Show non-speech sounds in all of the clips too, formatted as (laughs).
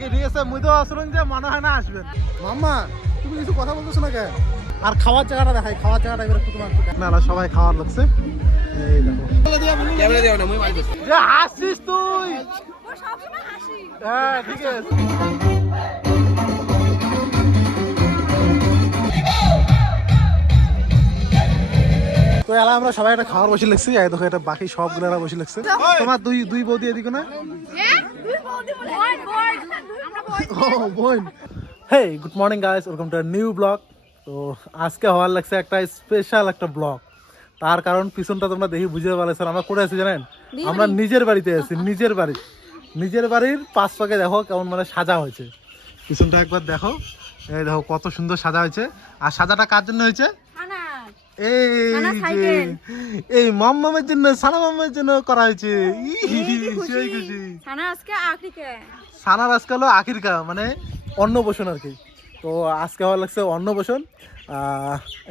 কি? ঠিক আছে মুই তো আসলেন যে মনে হয় না আসবেন। মাম্মা তুমি কিছু কথা বলতেছো না কেন? আর খাওয়ার জায়গাটা দেখাই খাওয়ার জায়গাটা এবার একটু তোমার না না সবাই খাওয়ার লাগছে। এই দেখো। ক্যামেরা দিও না মুই মাইক যে হাসছিস তুই? হ্যাঁ ঠিক আছে। তো এলা আমরা সবাই একটা খাওয়ার বসে লাগছি। এই দেখো এটা বাকি সবগুলো এরা বসে লাগছে। তোমার দুই দুই বৌদি এদিকে না? বোন hey good morning guys welcome to new blog তো আজকে হওয়ার লাগছে একটা স্পেশাল একটা ব্লগ তার কারণ পিছনটা তোমরা দেখি বুঝতে পারছ আমরা করে আছি জানেন? আমরা নিজের বাড়িতে আছি নিজের বাড়ি। নিজের বাড়ির পাঁচ পাকে দেখো কেমন মানে সাজা হয়েছে। পিছনটা একবার দেখো। এই দেখো কত সুন্দর সাজা হয়েছে। আর সাজাটা কার জন্য হয়েছে? এই এই মাম্মামের জন্য সানা মাম্মার জন্য করা হয়েছে সেই খুশি। সানা আজকে আখরিকে সানার আজকে হলো আখিরকা মানে অন্নপ্রাশন আর কি। তো আজকে হওয়া লাগছে অন্নপ্রাশন।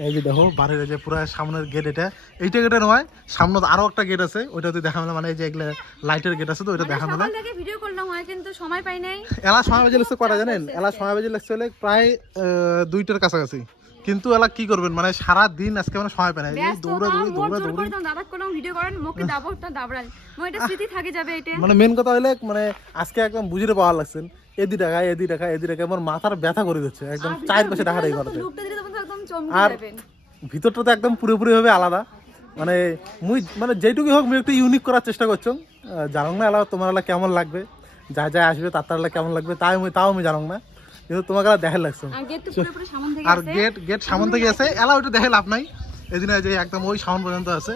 এই যে দেখো বাড়ির যে পুরো সামনের গেট এটা। এইটা গেটে নয় সামনে তো আরও একটা গেট আছে। ওইটা তুই দেখানো মানে এই যে এগুলো লাইটের গেট আছে তো ওইটা দেখানো সকাল থেকে ভিডিও করলাম হয় কিন্তু সময় পাই নাই। এলা সময় বাজে লাগছে কটা জানেন? এলা সময় বাজে লাগছে হলে প্রায় দুইটার কাছাকাছি। কিন্তু এলা কি করবেন? মানে সারা দিন আজকে মানে সময় পায় না এই দৌড়া দৌড়ি দৌড়া দৌড়ি। দাদা কোনো ভিডিও করেন মুখে দাবো একটা দাবড়াল মই এটা স্মৃতি থাকে যাবে এটা মানে মেন কথা হলে মানে আজকে একদম বুঝিয়ে পাওয়া লাগছেন। এদি টাকা এদি টাকা এদি টাকা আমার মাথার ব্যথা করে দিচ্ছে। একদম চার পাশে টাকা এই করতে আর ভিতরটা তো একদম পুরোপুরি ভাবে আলাদা। মানে মুই মানে যেটুকু হোক মুই একটু ইউনিক করার চেষ্টা করছ জানো না এলা তোমার এলা কেমন লাগবে? যা যা আসবে তার তার কেমন লাগবে? তাই মুই তাও আমি জানো না। কিন্তু তোমাকে দেখা লাগছে আর গেট গেট সামন থেকে আছে। এলা ওইটা দেখে লাভ নাই। এদিনে যে একদম ওই সামন পর্যন্ত আছে।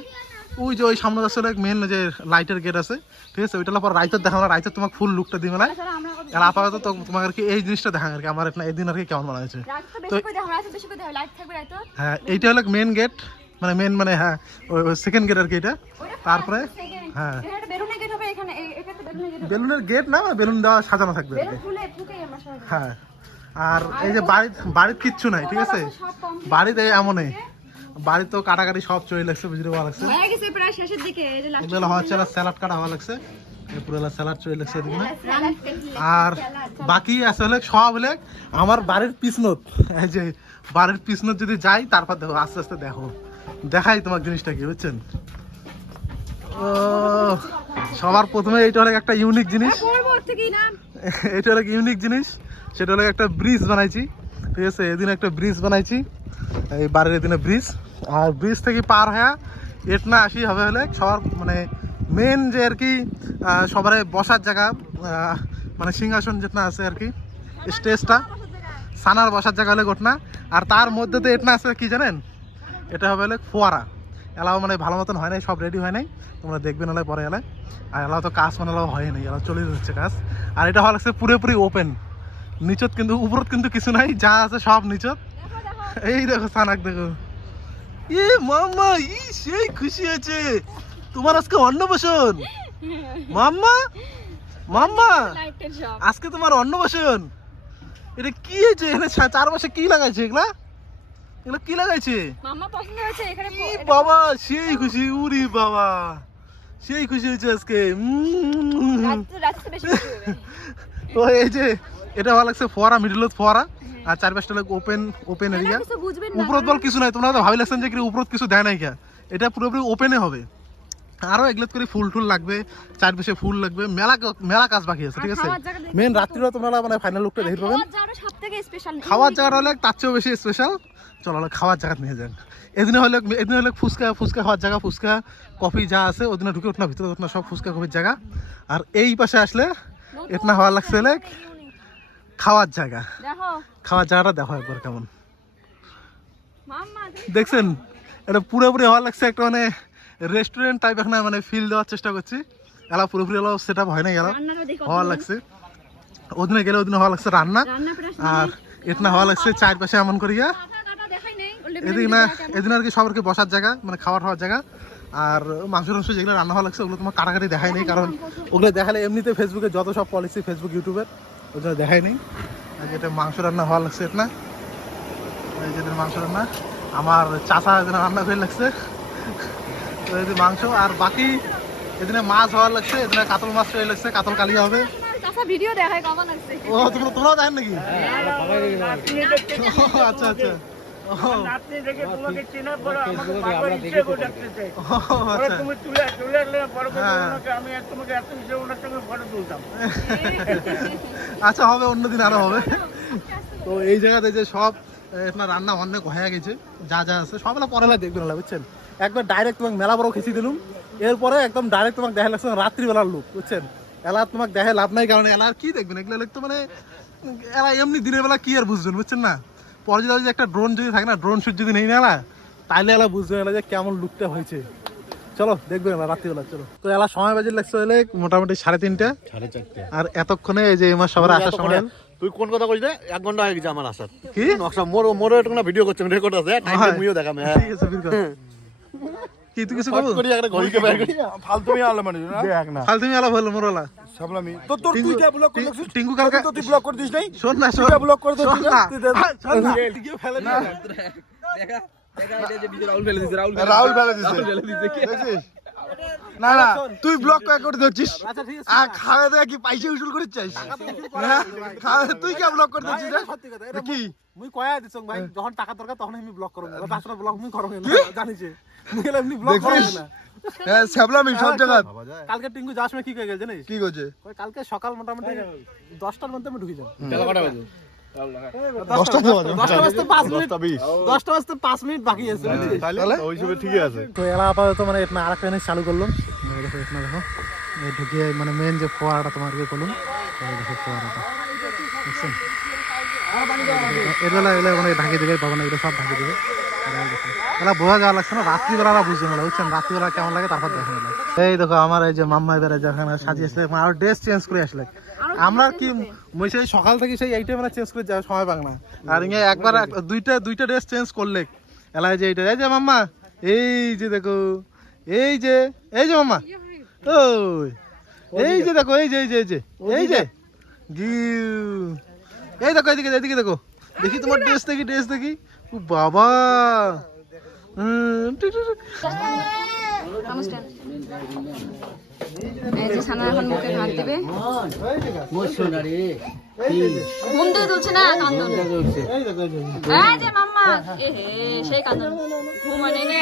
ওই যে ওই সামনে আসলে মেন যে লাইটের গেট আছে। ঠিক আছে ওইটা পর রাইতের দেখা না রাইতের তোমাকে ফুল লুকটা দিবে না। আমরা আবার আর আপাতত তোমাকে আর কি এই জিনিসটা দেখা আর কি আমার এদিন আর কি কেমন মনে হয়েছে। তো হ্যাঁ এইটা হলো মেন গেট মানে মেন মানে হ্যাঁ ওই সেকেন্ড গেট আর কি এটা। তারপরে হ্যাঁ। বেলুনের গেট না বেলুন দেওয়া সাজানো থাকবে হ্যাঁ। আর এই যে বাড়ি বাড়ির কিচ্ছু নাই ঠিক আছে? বাড়িতে এমনই। বাড়ি তো কাটাকাটি সব চলে লাগছে বুঝতে পারা লাগছে। হয়ে গেছে প্রায় শেষের দিকে এই যে লাস্ট এগুলো হচ্ছে স্যালাড কাটা হওয়া লাগছে। এই পুরো স্যালাড চলে লাগছে এদিকে। আর বাকি আসলে সব হলে আমার বাড়ির পিছনত। এই যে বাড়ির পিছনত যদি যাই তারপর দেখো আস্তে আস্তে দেখো। দেখাই তোমার জিনিসটা কি বুঝছেন? ও সবার প্রথমে এইটা হলো একটা ইউনিক জিনিস। (laughs) এটা হলো ইউনিক জিনিস? সেটা হলো একটা ব্রিজ বানাইছি, ঠিক আছে? এদিন একটা ব্রিজ বানাইছি, এই বাড়ির এদিনে ব্রিজ আর ব্রিজ থেকে পার হয়ে এটনা আসি হবে হলে সবার মানে মেন যে আর কি সবার বসার জায়গা মানে সিংহাসন যেটা আছে আর কি, স্টেজটা, সানার বসার জায়গা হলে ঘটনা আর তার মধ্যে তো এটা আছে কি জানেন? এটা হবে হলে ফোয়ারা। এলাও মানে ভালো মতন হয় নাই, সব রেডি হয় নাই। তোমরা দেখবে নাহলে পরে এলে আর এলাও তো কাজ মানে এলাও হয় নাই, এলাও চলে যাচ্ছে কাজ। আর এটা হওয়া লাগছে পুরোপুরি ওপেন নিচত কিন্তু উপরত কিন্তু কিছু নাই যা আছে সব নিচত। এই দেখো সানাক দেখো। এ মাম্মা ই সেই খুশি হয়েছে। তোমার আজকে অন্নপ্রাশন? মাম্মা মাম্মা আজকে তোমার অন্নপ্রাশন? এটা কি হয়েছে? এখানে চা- চারপাশে কি লাগাইছে এগুলা? এগুলো কি লাগাইছে? বাবা সেই খুশি উরি বাবা। সেই খুশি হয়েছে আজকে। উম। এই যে এটা ভালো লাগছে ফোয়ারা মিডিল ফোয়ারা আর চার পাঁচটা ওপেন ওপেন এরিয়া উপরত বল কিছু নাই তোমরা তো ভাবি লাগছেন যে কি উপরত কিছু দেয় নাই কে? এটা পুরোপুরি ওপেনে হবে। আরও এগুলো করে ফুল টুল লাগবে চারপাশে ফুল লাগবে মেলা মেলা কাজ বাকি আছে ঠিক আছে? মেন রাত্রিও তোমরা মানে ফাইনাল লুকটা দেখতে পাবেন। খাওয়ার জায়গাটা হলে তার চেয়েও বেশি স্পেশাল চলো হলে খাওয়ার জায়গা নিয়ে যান এদিনে হলে এদিনে হলে ফুচকা ফুচকা খাওয়ার জায়গা ফুচকা কফি যা আছে ওদিনে ঢুকে ওঠনা ভিতরে ওঠনা সব ফুচকা কফির জায়গা। আর এই পাশে আসলে এটনা হওয়ার লাগছে খাওয়ার জায়গা। খাওয়ার জায়গাটা দেখো একবার কেমন। দেখছেন? এটা পুরোপুরি হওয়ার লাগছে একটা মানে রেস্টুরেন্ট টাইপ এখন মানে ফিল দেওয়ার চেষ্টা করছি। এলা পুরোপুরি এলো সেট আপ হয় না গেল হওয়ার লাগছে। ওদিনে গেলে ওদিনে হওয়া লাগছে রান্না। আর এটনা হওয়া লাগছে চারপাশে এমন করিয়া। অলরেডি এদিকে না এদিন আর কি সবারকে বসার জায়গা মানে খাওয়ার খাওয়ার জায়গা। আর মাংস টাংস যেগুলো রান্না হওয়া লাগছে ওগুলো তোমার কাটাকাটি দেখাই নেই কারণ ওগুলো দেখালে এমনিতে ফেসবুকে যত সব পলিসি ফেসবুক ইউটিউবের ওগুলো দেখাই নেই। আর যেটা মাংস রান্না হওয়া লাগছে না? এই যেটা মাংস রান্না। আমার চাচা এদিনে রান্না করে লাগছে। তো এই মাংস আর বাকি এদিনে মাছ হওয়ার লাগছে এদিনে কাতল মাছ হয়ে লাগছে কাতল কালিয়া হবে। ভিডিও দেখায় কেমন লাগছে। ও তোমরা তোমরাও দেখেন নাকি? আচ্ছা আচ্ছা। ও, দেখে তোমাকে চেনার পরে আমাকে বারবার হিসেবে ডাকতে চাই। ও, আচ্ছা। তুমি তুলে তুলে হ্যাঁ। আমি তোমাকে এত হিসেবে ওনার সঙ্গে ফটো তুলতাম। (laughs) আচ্ছা হবে অন্যদিন আরও হবে। তো এই জায়গাতে যে সব আপনার রান্না অনেক হয়ে গেছে যা যা আছে সব এলা পরে দেখবেন বুঝছেন? একবার ডাইরেক্ট তোমাকে মেলা বড় খেঁচি দিলুম এরপরে একদম ডাইরেক্ট তোমাকে দেখা লাগছে রাত্রিবেলার লুক বুঝছেন? এলা তোমাকে দেখে লাভ নাই কারণ এলা আর কি দেখবেন? এগুলো তো মানে এলা এমনি দিনের বেলা কি আর বুঝবেন বুঝছেন না? পরে যদি একটা ড্রোন যদি থাকে না ড্রোন শুট যদি নেই না তাইলে এলা বুঝবেন এলা যে কেমন লুকটা হয়েছে। চলো দেখবে এলা রাত্রিবেলা চলো। তো এলা সময় বাজে লাগছে হলে মোটামুটি সাড়ে তিনটা। সাড়ে চারটে। আর এতক্ষণে এই যে আমার সবার আসার সময় তুই কোন কথা কইছ এক ঘণ্টা হয়ে গেছে আমার আসার। কি? নকশা মোর মোর একটা ভিডিও করছে রেকর্ড আছে। টাইম হয়। মুইও দেখাম হ্যাঁ। ঠিক আছে কর। কি তুই কিছু ফট করি একটা ঘড়িকে বের করি ফালতু মেয়ে আলো মানে দেখ না। ফাল তুমি আলাপ হলো মোরলা। সামলামি তো তোর টিঙ্কু তুই ব্লক কালকে তো তুই ব্লক করে দিস নাই? শোন না শোন। তুই ব্লক করে দিস না। তুই দে- আহ, শোন না। টিকে ফেলে না। দেখা দেখা এটা যে ভিডিও রাহুল ফেলে দিছে রাহুল রাহুল ফেলে দিছে। রাহুল ফেলে দিছে। কি দেখছিস? না না তুই ব্লক করে দিচ্ছিস। আচ্ছা ঠিক আছে। আর খাওয়া দেয়া কি পয়সা উসুল করে চাইস হ্যাঁ? খাওয়া- তুই কে ব্লক করে দিচ্ছিস এটা কি? মুই কয়া দিছ ভাই যখন টাকা দরকার তখন আমি ব্লক করব। না তাছাড়া ব্লক মুই করব না জানিস মুই গেলে এমনি ব্লক করব না। হ্যাঁ সামলামি সব জায়গা কালকে টিঙ্কু যাওয়ার সময় কি কয়ে গেছে জানিস? কি করছে? কালকে সকাল মোটামুটি দশটার মধ্যে আমি ঢুকে যাব। কটা বাজে? দশটা তো বাজে। দশটা বাজতে পাঁচ মিনিট। দশটা বিশ। দশটা বাজতে পাঁচ মিনিট বাকি আছে বুঝলি? তাহলে? ওই হিসেবে ঠিকই আছে। তো এলা আপাতত মানে এখানে আর একটা জিনিস চালু করলাম। দেখো এখানে দেখো। এই ঢুকিয়ে মানে মেন যে ফোয়ারাটা তোমার ইয়ে করলাম এই দেখো ফোয়ারাটা। বুঝছেন এগুলো এগুলো মানে ঢাকি দেবে পাবো না এগুলো সব ঢাকি দেবে। বোঝা যাওয়া লাগছে না রাত্রিবেলা বুঝতে বুঝছেন? রাত্রিবেলা কেমন লাগে তারপর দেখা এই দেখো আমার এই যে যেখানে আরও ড্রেস চেঞ্জ করে আসলে। আমরা কি মই সেই সকাল থেকে সেই চেঞ্জ করে যাওয়ার সময় পাক না। আর ইয়ে একবার এক- দুইটা দুইটা ড্রেস চেঞ্জ করলে যে এইটা এই যে মাম্মা এই যে দেখো এই যে এই যে মাম্মা এই যে দেখো এই যে এই যে এই যে এই যে গিউ এই দেখো এদিকে এদিকে দেখো দেখি তোমার ড্রেস দেখি ড্রেস দেখি। বাবা। হুম, এই যে সানা এখন মুখে দিবে। ঘুম দিয়ে তুলছে না কান্দন। এই যে মাম্মা। এ হে সেই কান্দন। ঘুম আনে নে।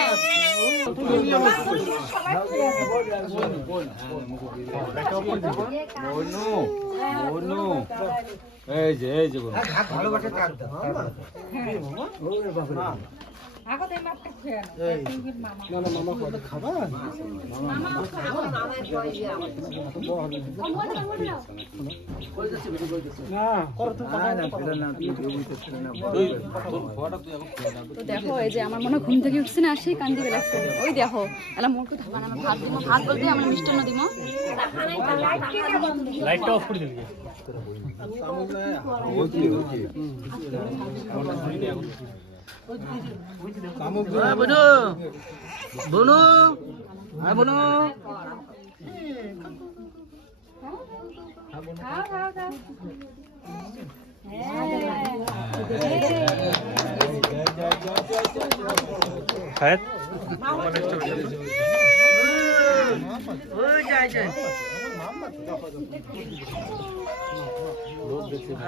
এই যে এই যে তো দেখো এই যে আমার মনে হয় ঘুম থেকে উঠছে না আর সেই কান্দি বেলাচ্ছে ওই দেখো এলা মোর কথা ভাবা না ভাত দিব ভাত বলতে আমরা মিষ্টান্ন দিব। বনু বনু হ্যাঁ বনু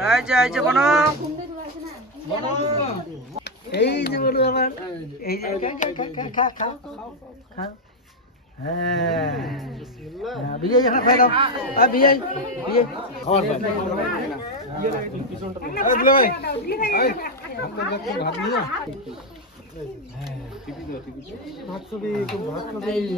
এই যে এই যে বনু এই যে বনু আমার এই যে খা খা খা খা হ্যাঁ। বিজয় যখন খাই দাও আ বিজয় বিজয় খাই না দে এই যে।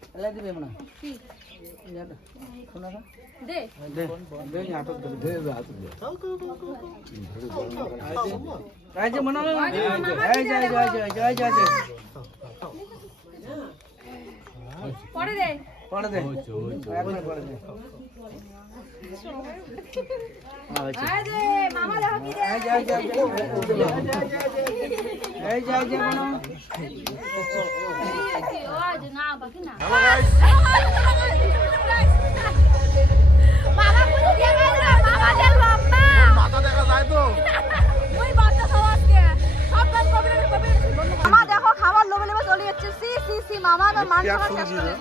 যে এই যে। পরে দে। পড়ে দে মামা দেখো মাথা যায় তো মামা। খাবার লোভে লোভে চলে যাচ্ছে। সি সি সি মামা মান খাবার শেষ করে।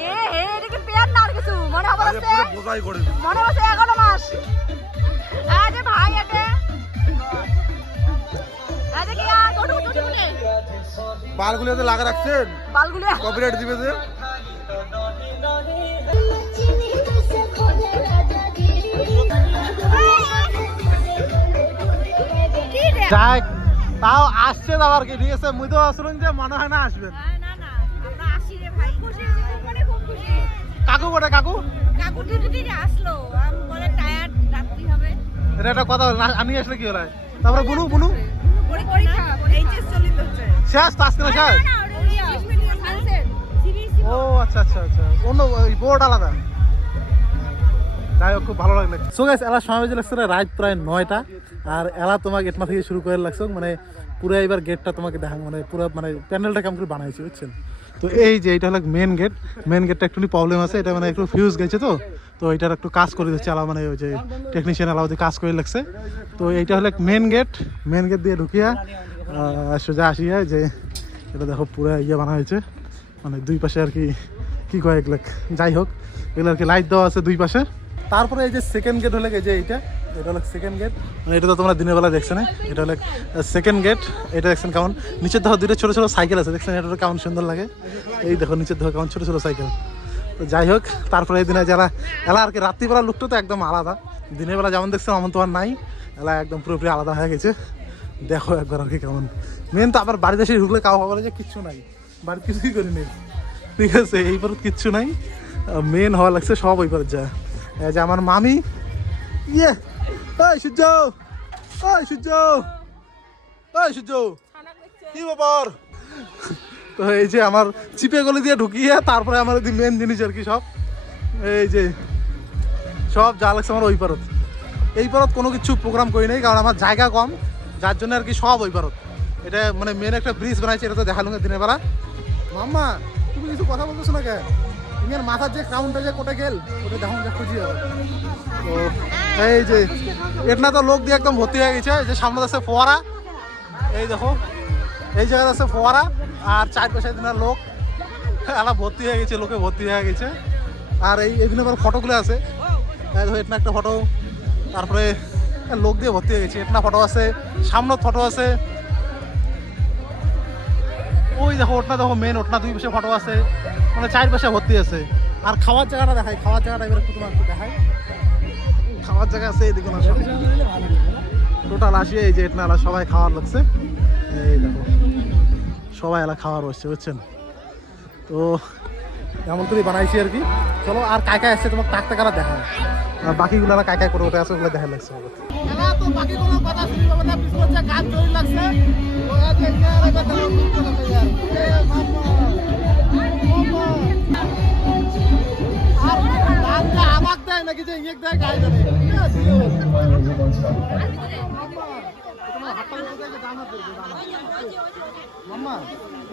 এ হে এদিকে পেয়ার না আর কিছু? মনে হবে আছে বোঝাই করে মনে হচ্ছে এগারো মাস। আরে ভাই এতে আরে কি আর? টোটো টোটো নে বালগুলোতে লাগা রাখছেন? বালগুলো কপিরাইট দিবে যে? যাক তাও আসছে আবার কি? ঠিক আছে মুই তো আসলেন যে মনে হয় না আসবেন। কাকু কোটে কাকু? কাকু ডিউটি আসলো। আমি বলে টায়ার্ড রাত্রি হবে। এটা একটা কথা আমি আসলে কি হলো তারপরে বুনু বুনু? পরীক্ষা এইচএস চলিত হচ্ছে শেষ তো আজকে না শেষ? ও আচ্ছা আচ্ছা আচ্ছা। অন্য ওই বোর্ড আলাদা। যাই হোক খুব ভালো লাগল। সো গাইস এলা সময় বেজে লাগছে রাত প্রায় নয়টা। আর এলা তোমাকে গেটমা থেকে শুরু করে লাগছে মানে পুরো এবার গেটটা তোমাকে দেখা মানে পুরো মানে প্যান্ডেলটা কেমন করে বানাইছে বুঝছেন? তো এই যে এটা হলো মেন গেট মেন গেটটা একটু প্রবলেম আছে, এটা মানে একটু ফিউজ গেছে তো তো এটার একটু কাজ করে দিচ্ছে আলা মানে ওই যে টেকনিশিয়ান আলা ওদের কাজ করে লাগছে। তো এইটা হলো মেন গেট মেন গেট দিয়ে ঢুকিয়া সোজা আসিয়া যে এটা দেখো পুরো ইয়ে বানা হয়েছে মানে দুই পাশে আর কি, কী কয় এগুলো যাই হোক, এগুলো আর কি লাইট দেওয়া আছে দুই পাশে। তারপরে এই যে সেকেন্ড গেট হলে যে এইটা, এটা হলো সেকেন্ড গেট মানে এটা তো তোমরা দিনের বেলা দেখছ না? এটা হলো সেকেন্ড গেট এটা দেখছেন কেমন? নিচের দেখো দুটো ছোটো ছোটো সাইকেল আছে। দেখছেন এটা কেমন সুন্দর লাগে? এই দেখো, নিচের দেখো কেমন ছোটো ছোটো সাইকেল তো যাই হোক, তারপরে এই দিনে যারা, এলা আর কি, রাত্রিবেলা লুকটা তো একদম আলাদা। দিনের বেলা যেমন দেখছ, এমন তো আর নাই। এলা একদম পুরোপুরি আলাদা হয়ে গেছে। দেখো একবার আর কি কেমন। মেন তো আবার বাড়িতে এসে ঢুকলে কাউ বলে যে কিচ্ছু নাই। বাড়িতে কিছুই করি নেই। ঠিক আছে, এই পারত কিচ্ছু নাই। মেন হওয়া লাগছে সব ওই পারে এই যে আমার মামি। ইয়ে ওই সূর্য ওই সূর্য ওই সূর্য। কি ব্যাপার? তো এই যে আমার চিপে গলি দিয়ে ঢুকিয়ে তারপরে আমার মেন জিনিস আর কি সব। এই যে সব যা লাগছে আমার ওই পারত। এই পারত কোনো কিছু প্রোগ্রাম করি নাই, কারণ আমার জায়গা কম, যার জন্য আর কি সব ওই পারত। এটা মানে মেন একটা ব্রিজ বানাইছে এটা তো দেখালুম দিনের বেলা। মাম্মা, তুমি কিছু কথা বলতেছো না কে ইমের মাথার যে ক্রাউনটা যে কোটে গেল, ওটা দেখুন যে খুঁজি হবে। তো এই যে এটা তো লোক দিয়ে একদম ভর্তি হয়ে গেছে যে সামনে আছে ফোয়ারা। এই দেখো, এই জায়গায় আছে ফোয়ারা, আর চার পাশে দিনের লোক। এলা ভর্তি হয়ে গেছে, লোকে ভর্তি হয়ে গেছে। আর এই এখানে আবার ফটোগুলো আছে। এই দেখো এটা একটা ফটো তারপরে লোক দিয়ে ভর্তি হয়ে গেছে এটা ফটো আছে, সামনে ফটো আছে। ওই দেখো ওটা দেখো মেন ওটা দুই পাশে ফটো আছে মানে চার পাশে ভর্তি আছে। আর খাওয়ার জায়গাটা দেখাই খাওয়ার জায়গাটা এবার একটু তোমার একটু দেখাই। খাওয়ার জায়গা আছে এইদিকে না সব। টোটাল আসি এই যে এটা সবাই খাওয়ার লাগছে। এই দেখো সবাই এলা খাওয়ার হচ্ছে বুঝছেন? তো এমন করে বানাইছি আর কি। চলো, আর কায় কায় আসছে তোমার টাক টাকারা দেখা আর বাকিগুলো কায় কায় করে ওটা আছে, ওগুলো দেখা লাগছে হবে তো বাকি কোনো কথা শুনি পাবে না পিছনে যে গাছ ধরে লাগছে। ও এক এক আর এক এক আর গানটা আমাক দেয়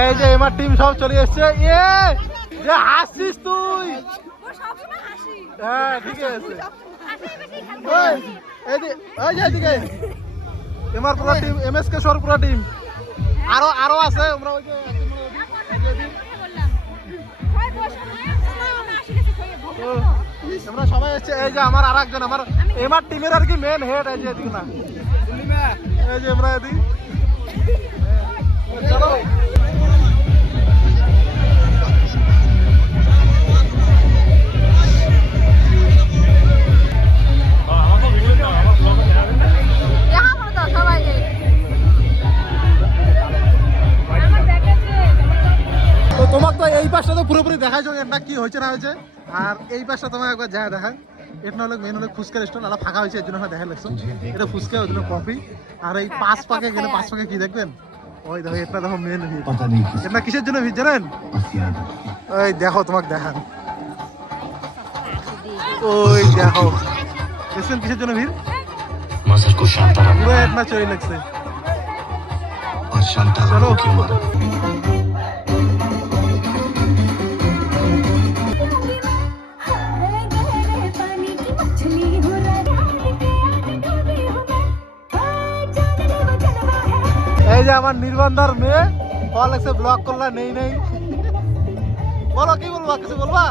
এই যে এবার টিম সব চলে এসছে। ইয়ে যে হাসছিস তুই। হ্যাঁ ঠিক আছে ওই, এইদি- ওই যে এদিকে এমার পুরো টিম এমএস সর পুরো টিম আরও আরও আছে আমরা ওই যে আমরা সবাই এসছে এই যে আমার আরেকজন আমার এমার টিমের আর কি মেন হেড এই যে এদিকে না এই যে আমরা এদিকে চলো এই পাশটা তো পুরোপুরি দেখা যাবে এটা কি হয়েছে না হয়েছে? আর এই পাশটা তোমাকে একবার যা দেখা। এটা হলো মেন হলো ফুচকা রেস্টুরেন্ট আলাদা ফাঁকা হয়েছে এর জন্য আমরা দেখা লাগছো এটা ফুচকা ওই কফি আর এই হ্যাঁ, পাঁচ পাকে গেলে পাঁচ হ্যাঁ। পাকে কি দেখবেন? ওই দেখো এটা দেখো মেন ভিড় এটা কিসের জন্য ভিড় জানেন? ওই দেখো তোমাকে দেখান। ওই দেখো। এসেন কিসের জন্য ভিড় পুরো এটা চলে লাগছে। চলো। এই যে আমার নির্বান্ধার মেয়ে, কল এসে ব্লক করলা, নেই নেই। বলো, কি বলবা, কিছু বলবা?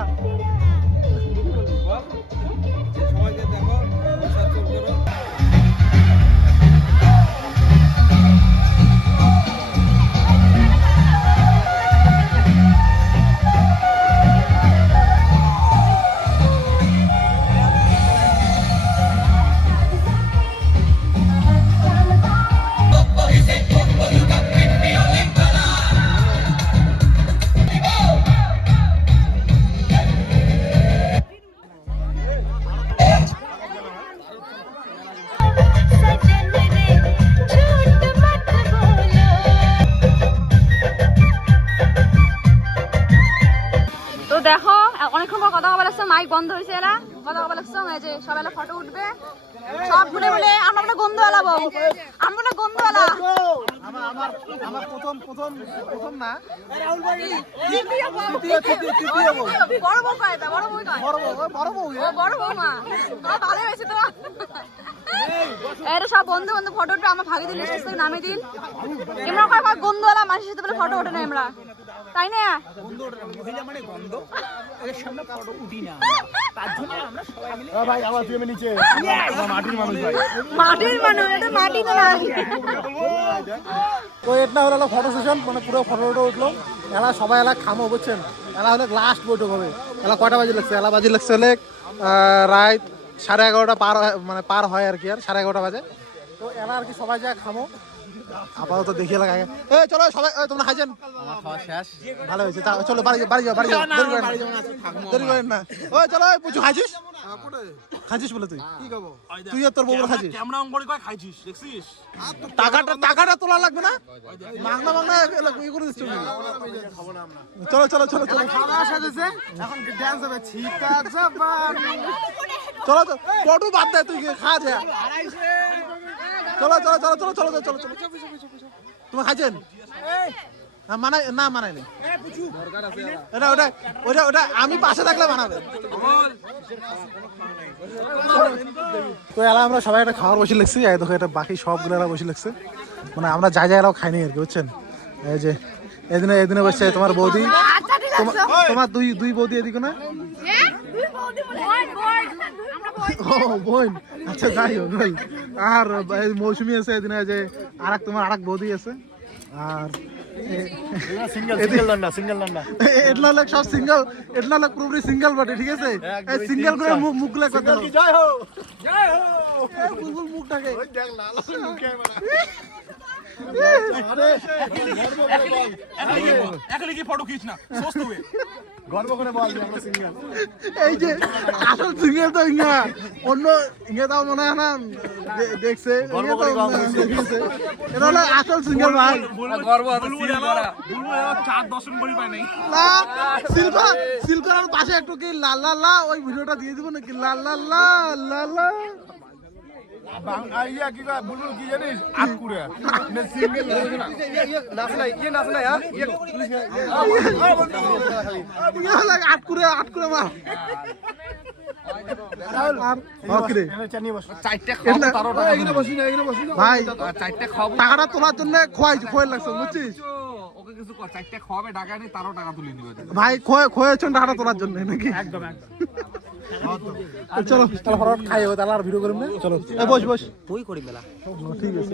মাইক বন্ধ হয়েছে এরা। কবা লাগছে এই যে সব এলা ফটো উঠবে। সব বলে বলে আমরা মানে গন্ধ এলাবো আমরা গন্ধ এলা আমার আমার আমার প্রথম প্রথম প্রথম না। বড় বউ কয় তা, বড় বউ কয়? বড় বউ বড় বউ ও বড় বৌমা তোমার ভালো হয়েছে তো। এটা সব বন্ধু বন্ধু ফটো উঠবে আমার ভাগে দিন নামিয়ে দিন। এমরা কয় গন্ধ এলা মানুষের সাথে বলে ফটো ওঠে না আমরা। তাই না? ভাই আমার তুই আমি নিচে। মাটির মানুষ ভাই। মাটির মানুষ এটা মাটি তো না তো এটা হলো ফটো সেশন মানে পুরো ফটো ফটো উঠল। এলা সবাই এলা খামো বুঝছেন? এলা হলে লাস্ট বৈঠক হবে। এলা কয়টা বাজে লাগছে? এলা বাজে লাগছে হলে রাত সাড়ে এগারোটা পার হয়- মানে পার হয় আর কি আর সাড়ে এগারোটা বাজে। তো এলা আর কি সবাই যা খামো। আপাতত দেখিয়ে লাগে এই চলো সবাই তোমরা খাইছেন? ভালো হয়েছে তা চলো বাড়ি যাও, বাড়ি যাও বাড়ি যাও। দেরি করেন না। দেরি করেন না। ওই চলো পুচু খাইছিস? খাইছিস বলে তুই? কি খাব? তুই আর তোর বউ খাইছিস? ক্যামেরা অন করে কয় খাইছিস দেখছিস? টাকাটা টাকাটা তোলা লাগবে না? মাংনা মাংনা ইয়ে করে দিচ্ছ? চলো চলো চলো চলো। খাওয়া সাজেছে এখন ড্যান্স হবে ছিটা চাপান চলো তো ফটো বাদ দে তুই খা যা চলো চলো চলো চলো চলো চলো চলো তুমি খাইছেন? হ্যাঁ মানাই না মানাই নি ওটা ওটা ওটা ওটা আমি পাশে থাকলে বানাবে। তো এলা আমরা সবাই একটা খাবার বসে লাগছি। এই দেখো এটা বাকি সবগুলো এরা বসে লাগছে। মানে আমরা যা যা এরাও খাইনি আর কি বুঝছেন? এই যে এদিনে এদিনে বসছে তোমার বৌদি। আচ্ছা তোমার তোমার দুই দুই বৌদি এদিকে না? ও বোন আচ্ছা যাই হোক আর মৌসুমি আছে এদিন যে আর এক তোমার আর এক বৌদি আছে? আর সিঙ্গেল সিঙ্গেল করে মুখ মুখগুলা কথা মুখটাকে। এই যে আসল সিঙ্গেল তো ইঙ্গা অন্য ইঙ্গা তাও মনে হয় না দেখছে। এটা হলো আসল সিঙ্গেল ভাই। না সিলভার সিলভারের পাশে একটু কি লাল লাল ওই ভিডিওটা দিয়ে দিব নাকি? লাল লাল লাল লাল লা। ইয়া কি কয় বুলবুল কি জানিস? আটকুড়ে। সিঙ্গেল নাচ নাই ইয়ে নাচ নাই হ্যাঁ ইয়ে ইয়া লাগে আট করে আট করে মার আর ওকে ভাই টাকাটা তোলার জন্য খোয়াই খোয়াই লাগছে বুঝছিস ওকে কিছু চারটে খাওয়াবে টাকা নেই তারও টাকা তুলে নিবে ভাই খোয়া খোয়াচ্ছেন টাকাটা তোলার জন্য নাকি? একদম। চলো তাহলে ফটাফট খাই তাহলে আর ভিডিও করবেন না। চলো। বস বস। তুই করি মেলা ঠিক আছে